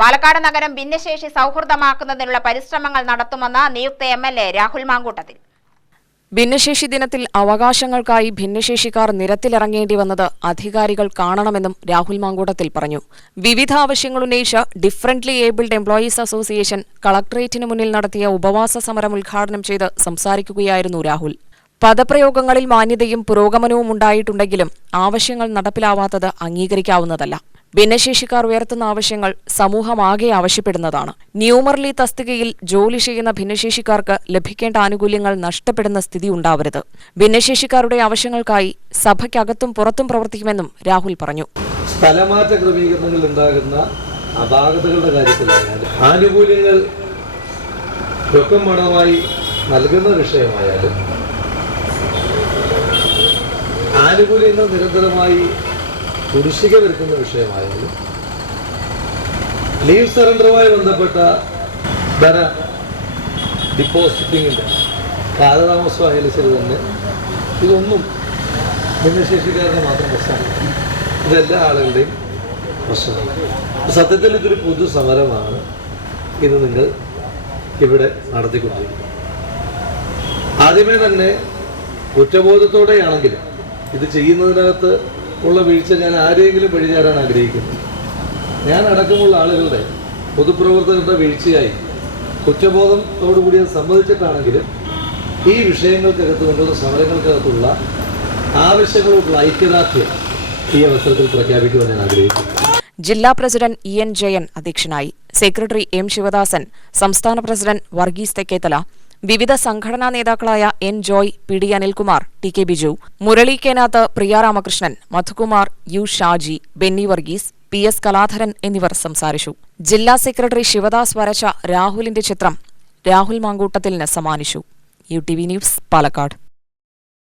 പാലക്കാട് നഗരം ഭിന്നശേഷി സൗഹൃദമാക്കുന്നതിനുള്ള പരിശ്രമങ്ങൾ നടത്തുമെന്ന് നിയുക്ത MLA രാഹുൽ മാങ്കൂട്ടത്തിൽ. ഭിന്നശേഷി ദിനത്തിൽ അവകാശങ്ങൾക്കായി ഭിന്നശേഷിക്കാർ നിരത്തിലിറങ്ങേണ്ടി വന്നത് അധികാരികൾ കാണണമെന്നും രാഹുൽ മാങ്കൂട്ടത്തിൽ പറഞ്ഞു. വിവിധ ആവശ്യങ്ങളുന്നയിച്ച് ഡിഫറന്റ്ലി ഏബിൾഡ് എംപ്ലോയീസ് അസോസിയേഷൻ കളക്ടറേറ്റിന് മുന്നിൽ നടത്തിയ ഉപവാസ സമരം ഉദ്ഘാടനം ചെയ്ത് സംസാരിക്കുകയായിരുന്നു രാഹുൽ. പദപ്രയോഗങ്ങളിൽ മാന്യതയും പുരോഗമനവും ഉണ്ടായിട്ടുണ്ടെങ്കിലും ആവശ്യങ്ങൾ നടപ്പിലാവാത്തത് അംഗീകരിക്കാവുന്നതല്ല. ഭിന്നശേഷിക്കാർ ഉയർത്തുന്ന ആവശ്യങ്ങൾ സമൂഹമാകെ ആവശ്യപ്പെടുന്നതാണ്. ന്യൂമർലി തസ്തികയിൽ ജോലി ചെയ്യുന്ന ഭിന്നശേഷിക്കാർക്ക് ലഭിക്കേണ്ട ആനുകൂല്യങ്ങൾ നഷ്ടപ്പെടുന്ന സ്ഥിതി ഉണ്ടാവരുത്. ഭിന്നശേഷിക്കാരുടെ ആവശ്യങ്ങൾക്കായി സഭയ്ക്കകത്തും പുറത്തും പ്രവർത്തിക്കുമെന്നും രാഹുൽ പറഞ്ഞു. സ്ഥലമാറ്റ ക്രമീകരണങ്ങൾ ഉണ്ടാകുന്ന അപാകതകളുടെ കാര്യത്തിലായാലും ആനുകൂല്യങ്ങൾ രോഗമായി നൽകുന്ന വിഷയമായാലും ആനുകൂല്യങ്ങൾ നിരന്തരമായി കുടിശ്ശിക വരുത്തുന്ന വിഷയമായാലും ലീവ് സറണ്ടറുമായി ബന്ധപ്പെട്ട ധന ഡിപ്പോസിറ്റിങ്ങിൻ്റെ കാലതാമസമായാലും ശരി തന്നെ ഇതൊന്നും ഭിന്നശേഷിക്കാരുടെ മാത്രം പ്രശ്നമല്ല, ഇതെല്ലാ ആളുകളുടെയും പ്രശ്നമാണ്. സത്യത്തിൽ ഇതൊരു പൊതു സമരമാണ് ഇത് നിങ്ങൾ ഇവിടെ നടത്തിക്കൊണ്ടിരിക്കുന്നത്. ആദ്യമേ തന്നെ കുറ്റബോധത്തോടെയാണെങ്കിലും ഇത് ചെയ്യുന്നതിനകത്ത് ഉള്ള വീഴ്ച ഞാൻ ആരെങ്കിലും വഴിചാരാൻ ആഗ്രഹിക്കുന്നു. ഞാൻ അടക്കമുള്ള ആളുകളുടെ പൊതുപ്രവർത്തകരുടെ വീഴ്ചയായി കുറ്റബോധത്തോടുകൂടി അത് സമ്മതിച്ചിട്ടാണെങ്കിലും ഈ വിഷയങ്ങൾക്കകത്ത് കൊണ്ടുള്ള സമരങ്ങൾക്കകത്തുള്ള ആവശ്യങ്ങളുള്ള ഐക്യദാർഢ്യം ഈ അവസരത്തിൽ പ്രഖ്യാപിക്കുവാൻ ഞാൻ ആഗ്രഹിക്കുന്നു. ജില്ലാ പ്രസിഡന്റ് EN ജയൻ അധ്യക്ഷനായി. സെക്രട്ടറി M ശിവദാസൻ, സംസ്ഥാന പ്രസിഡന്റ് വർഗീസ് തെക്കേത്തല, വിവിധ സംഘടനാ നേതാക്കളായ N Joy, PD Anilkumar, TK Biju, Murali കേനാത്ത്, പ്രിയ രാമകൃഷ്ണൻ, മധുകുമാർ, U ഷാജി, ബെന്നി വർഗീസ്, PS കലാധരൻ എന്നിവർ സംസാരിച്ചു. ജില്ലാ സെക്രട്ടറി ശിവദാസ് വരച്ച രാഹുലിന്റെ ചിത്രം രാഹുൽ മാങ്കൂട്ടത്തിന് സമ്മാനിച്ചു. UTV news, Palakkad.